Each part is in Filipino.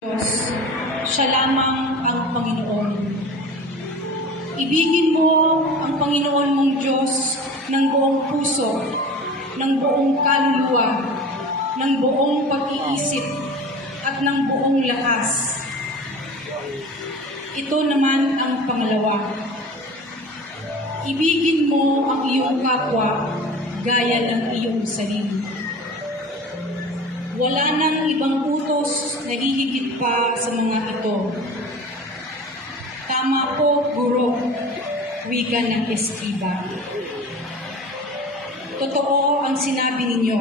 Diyos, siya lamang ang Panginoon. Ibigin mo ang Panginoon mong Diyos ng buong puso, ng buong kaluluwa, ng buong pag-iisip, at ng buong lakas. Ito naman ang pangalawa. Ibigin mo ang iyong kapwa gaya ng iyong sarili. Wala nang ibang utos na hihigit pa sa mga ito. Tama po, Guro, wika ng Eskriba. Totoo ang sinabi ninyo.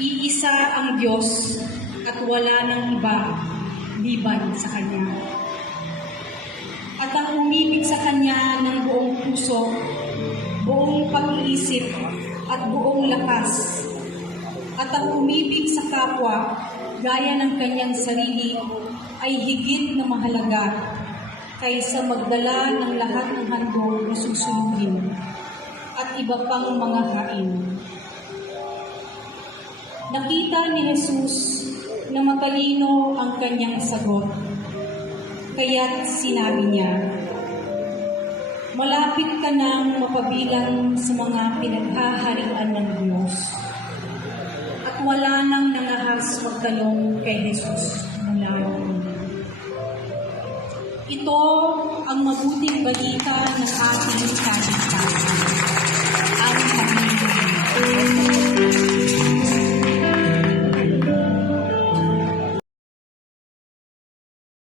Iisa ang Diyos at wala nang iba liban sa Kanya. At ang umibig sa Kanya ng buong puso, buong pag-iisip at buong lakas, at ang umibig sa kapwa gaya ng kanyang sarili ay higit na mahalaga kaysa magdala ng lahat ng handog na susunugin at iba pang mga hain. Nakita ni Jesus na matalino ang kanyang sagot, kaya't sinabi niya, "Malapit ka nang mapabilang sa mga pinaghaharian ng Diyos." At wala nang nangahas magtanong kay Jesus mula noon. Ito ang mabuting balita